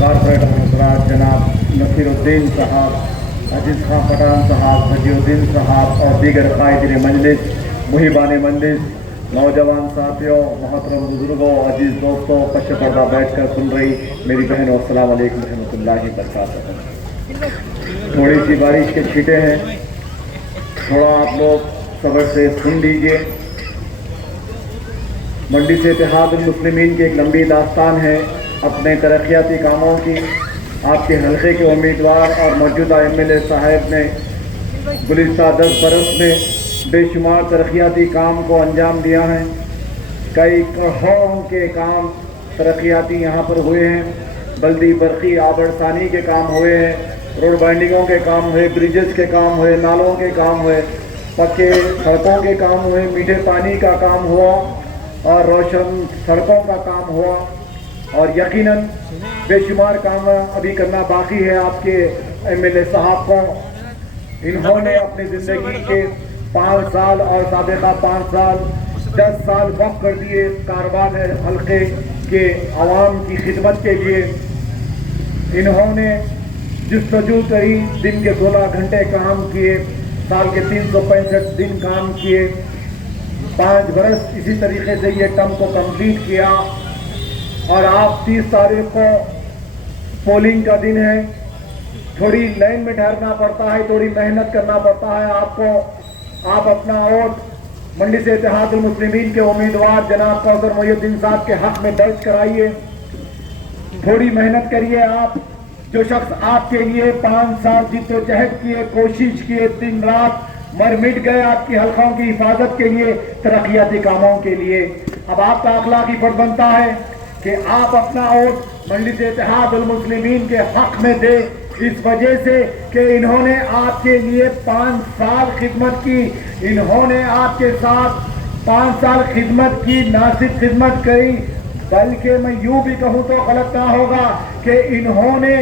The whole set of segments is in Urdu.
کارپوریٹر حضرات جناب نصیر الدین صاحب، عزیز خان پٹھان صاحب، حجی الدین صاحب اور دیگر قائدین مجلس، محبان مجلس، نوجوان ساتھیوں، محترم بزرگوں، عزیز دوستوں، پش پردہ بیٹھ کر سن رہی میری بہنوں، السلام علیکم ورحمۃ اللہ وبرکاتہ۔ تھوڑی سی بارش کے چھینٹے ہیں، تھوڑا آپ لوگ صبر سے سن لیجئے۔ منڈی سے اتحاد المسلمین کی ایک لمبی داستان ہے اپنے ترقیاتی کاموں کی۔ آپ کے حلقے کے امیدوار اور موجودہ ایم ایل اے صاحب نے گزشتہ 10 برس میں بے شمار ترقیاتی کام کو انجام دیا ہے۔ کئی کروڑوں کے کام ترقیاتی یہاں پر ہوئے ہیں۔ بلدی برقی آبر ثانی کے کام ہوئے ہیں، روڈ بائنڈنگوں کے کام ہوئے، بریجز کے کام ہوئے، نالوں کے کام ہوئے، پکے سڑکوں کے کام ہوئے، میٹھے پانی کا کام ہوا اور روشن سڑکوں کا کام ہوا، اور یقیناً بے شمار کام ابھی کرنا باقی ہے آپ کے ایم ایل اے صاحب کو۔ انہوں نے اپنی زندگی کے 5 سال اور سابقہ 5 سال 10 سال وقف کر دیے کاروان حلقے کے عوام کی خدمت کے لیے۔ انہوں نے جستجو کری، دن کے 16 گھنٹے کام کیے، سال کے 365 دن کام کیے، 5 برس اسی طریقے سے یہ ٹرم کو کمپلیٹ کیا، اور آپ 30 تاریخ کو پولنگ کا دن ہے۔ تھوڑی لائن میں ٹھہرنا پڑتا ہے، تھوڑی محنت کرنا پڑتا ہے آپ کو۔ آپ اپنا ووٹ منڈی سے اتحاد المسلمین کے امیدوار جناب کوثر محی الدین صاحب کے حق میں درج کرائیے۔ تھوڑی محنت کریے۔ آپ جو شخص آپ کے لیے 5 سال جد و جہد کیے، کوشش کیے، دن رات مر مٹ گئے آپ کی حلقوں کی حفاظت کے لیے، ترقیاتی کاموں کے لیے، اب آپ کا اخلاقی فرض بنتا ہے کہ آپ اپنا ووٹ منڈی سے اتحاد المسلمین کے حق میں دیں، اس وجہ سے کہ انہوں نے آپ کے لیے 5 سال خدمت کی۔ انہوں نے آپ کے ساتھ 5 سال خدمت کی، نہ صرف خدمت کی بلکہ میں یوں بھی کہوں تو غلط نہ ہوگا کہ انہوں نے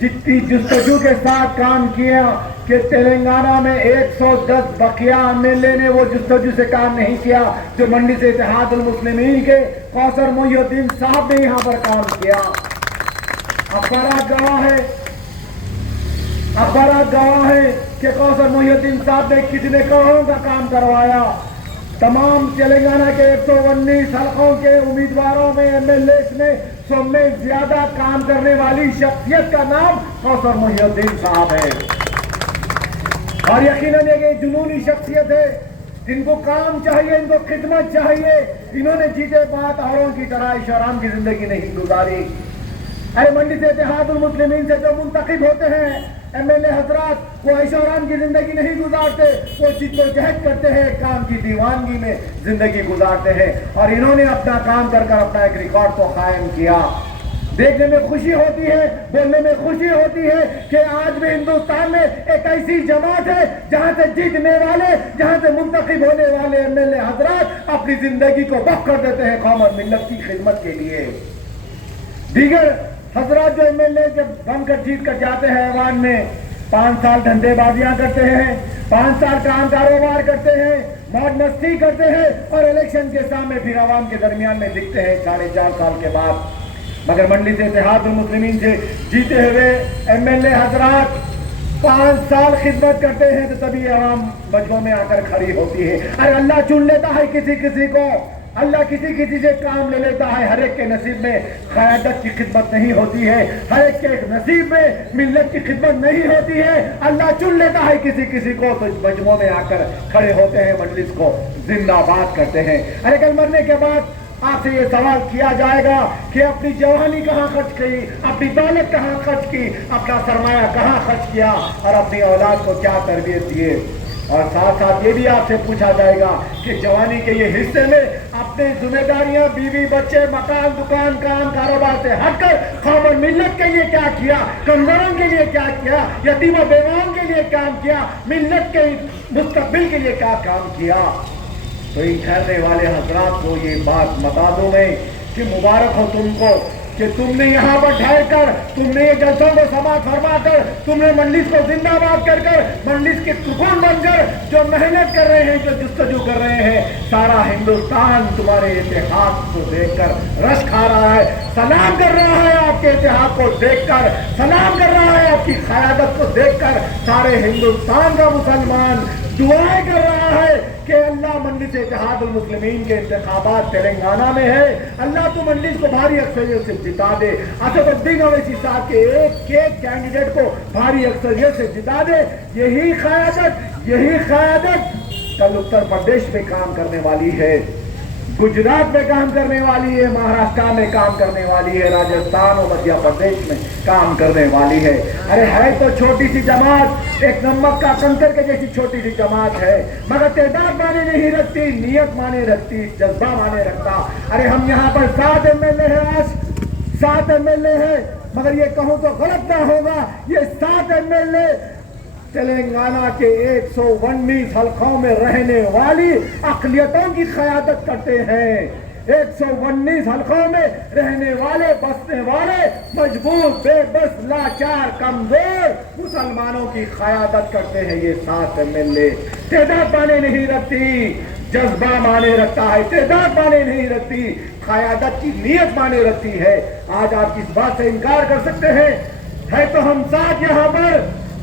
جتنی جستجو کے ساتھ کام کیا کہ تلنگانہ میں 110 بقیہ ایم ایل اے نے وہ جستجو سے کام نہیں کیا جو منڈی سے اتحاد المسلمین کے کوثر محی الدین صاحب نے یہاں پر کام کیا۔ اخبارات گواہ ہے کہ کوثر محی الدین صاحب نے کتنے کروڑوں کا کام کروایا۔ تمام تلنگانہ کے 119 حلقوں کے امیدواروں میں، ایم ایل اے میں 100 میں زیادہ کام کرنے والی شخصیت کا نام کوثر محی الدین صاحب ہے، اور یقیناً یہ جنونی شخصیت ہے۔ ان کو کام چاہیے، ان کو خدمت چاہیے۔ انہوں نے جیتے بات اوروں کی طرح عیش و آرام کی زندگی نہیں گزاری۔ ارے منڈی سے اتحاد المسلمین سے جو منتخب ہوتے ہیں ایم ایل اے حضرات، وہ عیش و آرام کی زندگی نہیں گزارتے، وہ جد و جہد کرتے ہیں، کام کی دیوانگی میں زندگی گزارتے ہیں، اور انہوں نے اپنا کام کر کر اپنا ایک ریکارڈ کو قائم کیا۔ دیکھنے میں خوشی ہوتی ہے، بولنے میں خوشی ہوتی ہے کہ آج بھی ہندوستان میں ایک ایسی جماعت ہے جہاں سے جیتنے والے، جہاں سے منتخب ہونے والے ایم ایل اے حضرات اپنی زندگی کو وقف کر دیتے ہیں قوم اور ملت کی خدمت کے لیے۔ دیگر حضرات جو ایم ایل اے جب بن کر جیت کر جاتے ہیں ایوان میں، 5 سال دھندے بازیاں کرتے ہیں، 5 سال کام کاروبار کرتے ہیں، موج مستی کرتے ہیں، اور الیکشن کے سامنے پھر عوام کے درمیان میں دکھتے ہیں 4.5 سال کے بعد۔ مگر منڈی سے اتحاد المسلمین سے جیتے ہوئے ایم ایل اے حضرات 5 سال خدمت کرتے ہیں تو تبھی عوام مجمع میں آ کر کھڑی ہوتی ہے۔ ارے اللہ چن لیتا ہے کسی کو، اللہ کسی سے کام لے لیتا ہے۔ ہر ایک کے نصیب میں قیادت کی خدمت نہیں ہوتی ہے، ہر ایک کے نصیب میں ملت کی خدمت نہیں ہوتی ہے۔ اللہ چن لیتا ہے کسی کو تو مجمع میں آ کر کھڑے ہوتے ہیں، مجلس کو زندہ باد کرتے ہیں۔ ارے کل مرنے کے بعد آپ سے یہ سوال کیا جائے گا کہ اپنی جوانی کہاں خرچ کی، اپنی دولت کہاں خرچ کی، اپنا سرمایہ کہاں خرچ کیا، اور اپنی اولاد کو کیا تربیت دیے، اور ساتھ ساتھ یہ بھی آپ سے پوچھا جائے گا کہ جوانی کے یہ حصے میں اپنے ذمہ داریاں، بیوی بچے، مکان دکان، کام کاروبار سے ہٹ کر قوم اور ملت کے لیے کیا کیا، کمزوروں کے لیے کیا کیا، یتیم و بیواؤں کے لیے کام کیا، ملت کے مستقبل کے لیے کیا کام کیا۔ تو ان ٹھہرنے والے حضرات کو یہ بات بتا دوں میں کہ مبارک ہو تم کو کہ تم نے یہاں پر ٹھہر کر تم نے یہ جلسوں کو سماعت فرما کر تم نے مجلس کو زندہ باد کر مجلس کے رکن بن کر جو محنت کر رہے ہیں جو جستجو کر رہے ہیں سارا ہندوستان تمہارے اتحاد کو دیکھ کر رش کھا رہا ہے، سلام کر رہا ہے آپ کے اتحاد کو دیکھ کر، سلام کر رہا ہے آپ کی قیادت کو دیکھ کر، سارے ہندوستان کا مسلمان دعائیں کر رہا ہے کہ اللہ مجلس اتحاد المسلمین کے انتخابات تلنگانہ میں ہے، اللہ تو مجلس کو بھاری اکثریت سے جتا دے، اسد الدین اویسی صاحب کے ایک کینڈیڈیٹ کو بھاری اکثریت سے جتا دے۔ یہی قیادت کل اتر پردیش میں کام کرنے والی ہے، گجرات میں کام کرنے والی ہے، مہاراشٹر میں کام کرنے والی ہے، راجستھان اور مدھیہ پردیش میں کام کرنے والی ہے۔ ارے ہے تو چھوٹی سی جماعت، ایک نمک کا کنکر کے جیسی چھوٹی سی جماعت ہے، مگر تعداد مانے نہیں رکھتی، نیت مانے رکھتی، جذبہ مانے رکھتا۔ ارے ہم یہاں پر 7 MLA ہیں، آج 7 MLA ہیں، مگر یہ کہوں تو غلط نہ ہوگا، یہ 7 MLA تلنگانہ کے 119 حلقوں میں رہنے والی اقلیتوں کی قیادت کرتے ہیں۔ 119 حلقوں میں رہنے والے، بسنے والے، مجبور، بے بس، لاچار، کمزور مسلمانوں کی قیادت کرتے ہیں یہ 7 MLA۔ تعداد مانے نہیں رکھتی، جذبہ مانے رکھتا ہے، تعداد مانے نہیں رکھتی، قیادت کی نیت مانے رکھتی ہے۔ آج آپ کس بات سے انکار کر سکتے ہیں؟ ہے تو ہم ساتھ یہاں پر،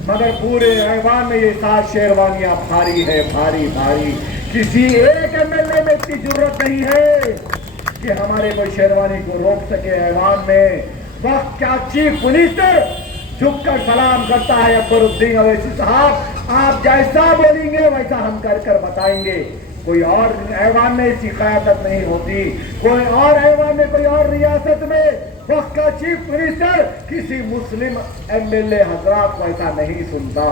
مگر پورے ایوان میں یہ 7 شیروانیاں بھاری ہے، بھاری بھاری۔ کسی ایک MLA میں اتنی ضرورت نہیں ہے کہ ہمارے کوئی شیروانی کو روک سکے ایوان میں۔ وقت کیا چیف منسٹر جھک کر سلام کرتا ہے اکبر الدین اویسی صاحب، آپ جیسا بولیں گے ویسا ہم کر کر بتائیں گے۔ کوئی اور ایوان میں ایسی قیادت نہیں ہوتی، کوئی اور ایوان میں، کوئی اور ریاست میں وقت کا چیف منسٹر کسی مسلم MLA حضرات کو ایسا نہیں سنتا۔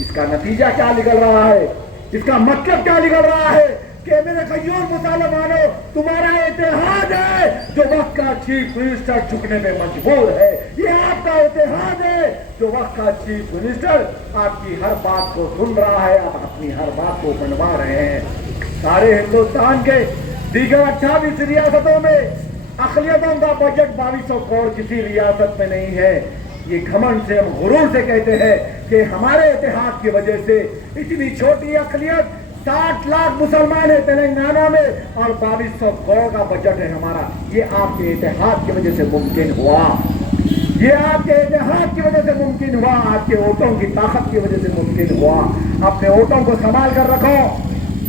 اس کا نتیجہ کیا نکل رہا ہے؟ اس کا مطلب کیا نکل رہا ہے کہ میرے غیور مسلمانوں، تمہارا اتحاد ہے جو وقت کا چیف منسٹر جھکنے میں مجبور ہے، یہ آپ کا اتحاد ہے جو وقت کا چیف منسٹر آپ کی ہر بات کو سن رہا ہے، آپ اپنی ہر بات کو منوا رہے ہیں۔ سارے ہندوستان کے دیگر 28 ریاستوں میں اقلیتوں کا بجٹ 2200 کروڑ کسی ریاست میں نہیں ہے۔ یہ گھمنڈ سے، ہم غرور سے کہتے ہیں کہ ہمارے اتحاد کی وجہ سے اتنی چھوٹی اقلیت 60 لاکھ مسلمان ہیں تلنگانہ میں اور 2200 کروڑ کا بجٹ ہے ہمارا۔ یہ آپ کے اتحاد کی وجہ سے ممکن ہوا، یہ آپ کے اتحاد کی وجہ سے ممکن ہوا، آپ کے ووٹوں کی طاقت کی وجہ سے ممکن ہوا۔ اپنے ووٹوں کو سنبھال کر رکھو،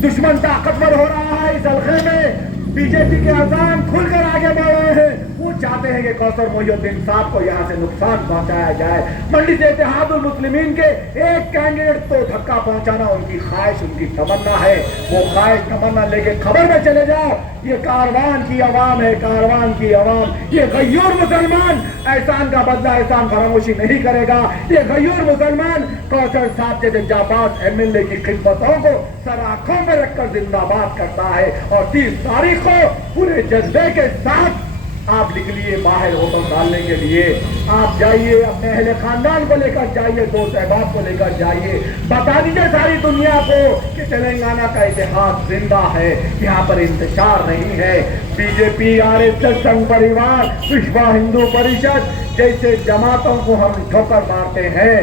دشمن طاقتور ہو رہا ہے اس حلقے میں، بی جے پی کے اذان کھل کر آگے بڑھ رہے ہیں، وہ چاہتے ہیں کہ کوثر محی الدین صاحب کو یہاں سے نقصان پہنچایا جائے۔ مجلس اتحاد المسلمین کے ایک کینڈیڈیٹ کو دھکا پہنچانا ان کی خواہش، ان کی تمنا ہے۔ وہ خواہش تمنا لے کے خبر میں چلے جاؤ، یہ کاروان کی عوام ہے، کاروان کی عوام۔ یہ غیور مسلمان احسان کا بدلہ احسان فراموشی نہیں کرے گا۔ یہ غیور مسلمان کوثر صاحب کے جنجاباز MLA کی خدمتوں کو سر آنکھوں میں رکھ کر زندہ باد کرتا ہے۔ اور 30 تاریخ کو پورے جذبے کے ساتھ آپ نکلیے باہر ووٹوں ڈالنے کے لیے۔ آپ جائیے، اپنے اہل خاندان کو لے کر جائیے، دوست احباب کو لے کر جائیے، بتا دیجیے ساری دنیا کو کہ تلنگانہ کا اتحاد زندہ ہے، یہاں پر انتشار نہیں ہے۔ بی جے پی، RSS، سنگھ پریوار، وشوا ہندو پریشد جیسے جماعتوں کو ہم ٹھوکر مارتے ہیں،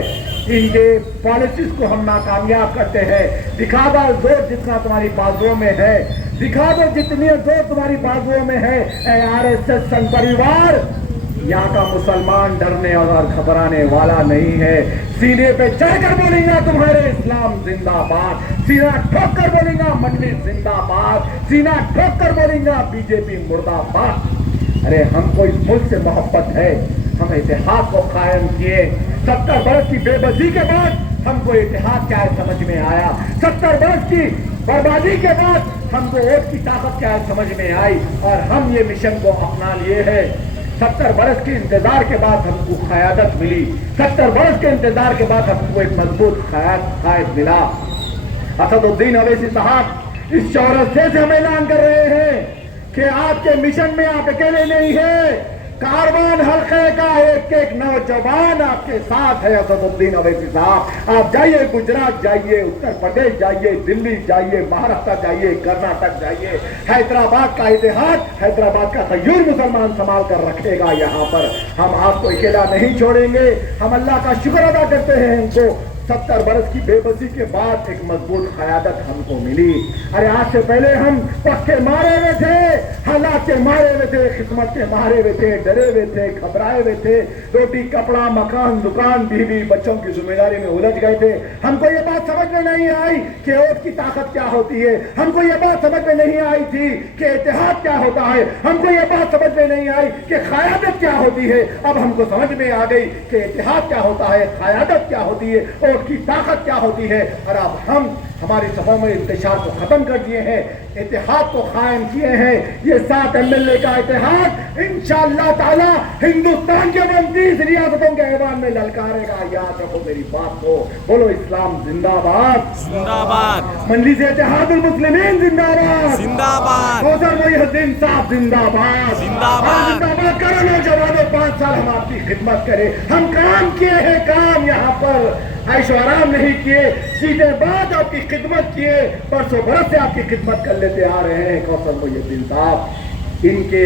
ان کے پالیسیز کو ہم ناکامیاب کرتے ہیں۔ دکھا دو زور جتنا تمہاری بازوؤں میں ہے، دکھا دو جتنی زور تمہاری بازوؤں میں ہے۔ اے RSS سنگھ پریوار، یہاں کا مسلمان ڈرنے اور گھبرانے والا نہیں ہے۔ سینے پہ چڑھ کر بولیں گا تمہارے اسلام زندہ باد، سینہ ٹھوک کر بولیں گا مجلس زندہ باد، سینہ ٹھوک کر بولیں گا BJP مردہ باد۔ ارے ہم کو اس ملک سے محبت ہے، ہم اتحاد کو قائم کیے۔ 70 برس کی بے بسی کے بعد ہم کو اتحاد کیا ہے سمجھ میں آیا، 70 برس کی بربادی کے بعد ہم کو ووٹ کی طاقت کیا ہے سمجھ میں آئی، اور ہم یہ مشن کو اپنا لیے ہیں۔ 70 برس کے انتظار کے بعد ہم کو قیادت ملی، 70 برس کے انتظار کے بعد ہم کو ایک مضبوط قائد ملا۔ اسد الدین اویسی صاحب اس چورسے سے ہم اعلان کر رہے ہیں کہ آپ کے مشن میں آپ اکیلے نہیں ہیں۔ کاروان حلقے کا ایک کے ایک نوجوان آپ کے ساتھ ہے اسدالدین اویسی صاحب. آپ جائیے گجرات جائیے, اتر پردیش جائیے, دلی جائیے, مہاراشٹر جائیے, کرناٹک جائیے. حیدرآباد کا اتحاد, حیدرآباد کا غیور مسلمان سنبھال کر رکھے گا. یہاں پر ہم آپ کو اکیلا نہیں چھوڑیں گے. ہم اللہ کا شکر ادا کرتے ہیں ان کو 70 برس کی بے بسی کے بعد ایک مضبوط قیادت ہم کو ملی. ارے آج سے پہلے ہم وقت کے مارے ہوئے تھے, حالات کے مارے ہوئے تھے, خدمت کے مارے ہوئے تھے, ڈرے ہوئے تھے, گھبرائے ہوئے تھے, روٹی کپڑا مکان دکان بیوی بچوں کی ذمہ داری میں الجھ گئے تھے. ہم کو یہ بات سمجھ میں نہیں آئی کہ ووٹ کی طاقت کیا ہوتی ہے. ہم کو یہ بات سمجھ میں نہیں آئی تھی کہ اتحاد کیا ہوتا ہے. ہم کو یہ بات سمجھ میں نہیں آئی کہ قیادت کیا ہوتی ہے. اب ہم کو سمجھ میں آ گئی کہ اتحاد کیا ہوتا ہے, قیادت کیا ہوتی ہے, اور کی طاقت کیا ہوتی ہے. اور اب ہم ہماری صفوں میں انتشار کو ختم کر دیے ہیں, اتحاد کو قائم کیے ہیں. یہ 7 MLA کا اتحاد انشاءاللہ تعالی ہندوستان کے 29 ریاستوں کے ایوان میں للکارے گا. یاد رکھو میری بات کو. بولو اسلام زندہ باد, زندہ باد, مجلس اتحاد المسلمین زندہ باد, زندہ باد, کوثر محی الدین صاحب زندہ باد, زندہ باد. زندہ باد کرو نوجوانوں. 5 سال ہم آپ کی خدمت کریں. ہم کام کیے ہیں, کام یہاں پر عیش و آرام نہیں کیے, سیدھے بعد آپ کی خدمت کیے. برسوں برس سے آپ کی خدمت کر لیتے آ رہے ہیں کوثر محی الدین صاحب. ان کے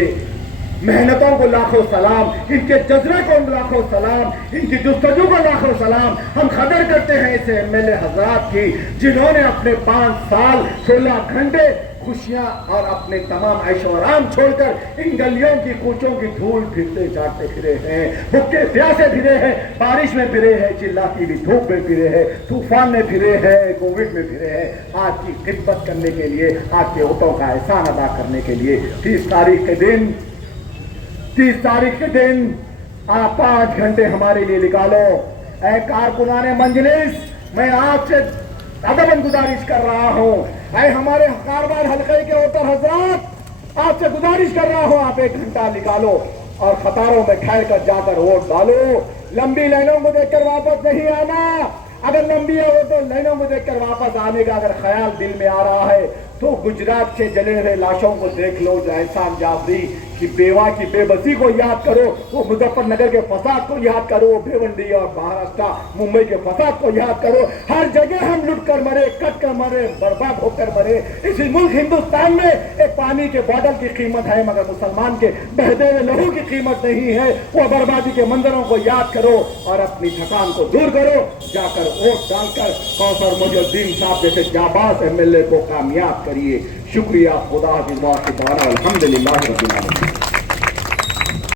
محنتوں کو لاکھوں سلام, ان کے جذبے کو لاکھوں سلام, ان کی جستجو کو لاکھوں سلام. ہم قدر کرتے ہیں ایسے MLA حضرات کی جنہوں نے اپنے 5 سال 16 گھنٹے خوشیاں اور اپنے تمام عیش و آرام چھوڑ کر ان گلیوں کی کوچوں کی دھول پھرتے چاٹتے پھرے ہیں, بھوکے پیاسے پھرے ہیں, بارش میں پھرے ہیں, چلاتی ہوئی دھوپ میں پھرے ہیں, طوفان میں پھرے ہیں, کووڈ میں پھرے ہیں, آپ کی خدمت کرنے کے لیے, آپ کے حقوقوں کا احسان ادا کرنے کے لیے. 30 تاریخ کے دن آپ 5 گھنٹے ہمارے لیے نکالو. اے کارکنان مجلس, میں آپ سے ادباً گزارش کر رہا ہوں, اے ہمارے کاروبار حلقے کے ووٹر حضرات, آپ سے گزارش کر رہا ہوں, آپ 1 گھنٹہ نکالو اور قطاروں میں کھڑ کر جا کر ووٹ ڈالو. لمبی لائنوں کو دیکھ کر واپس نہیں آنا. اگر لمبی ہے وہ تو لائنوں کو دیکھ کر واپس آنے کا اگر خیال دل میں آ رہا ہے تو گجرات کے جلے ہوئے لاشوں کو دیکھ لو, جو احسان جعفری کی بیوہ کی بے بسی کو یاد کرو, وہ مظفر نگر کے فساد کو یاد کرو, بھیونڈی اور مہاراشٹر ممبئی کے فساد کو یاد کرو. ہر جگہ ہم لٹ کر مرے, کٹ کر مرے, برباد ہو کر مرے. اسی ملک ہندوستان میں ایک پانی کے بوتل کی قیمت ہے مگر مسلمان کے بہتے ہوئے لہو کی قیمت نہیں ہے. وہ بربادی کے منظروں کو یاد کرو اور اپنی تھکان کو دور کرو. جا کر ووٹ ڈال کر کوثر محی الدین صاحب جیسے جاباز MLA کو کامیاب کریے. شکریہ. خدا کی دعا سے الحمدللہ رب العالمین.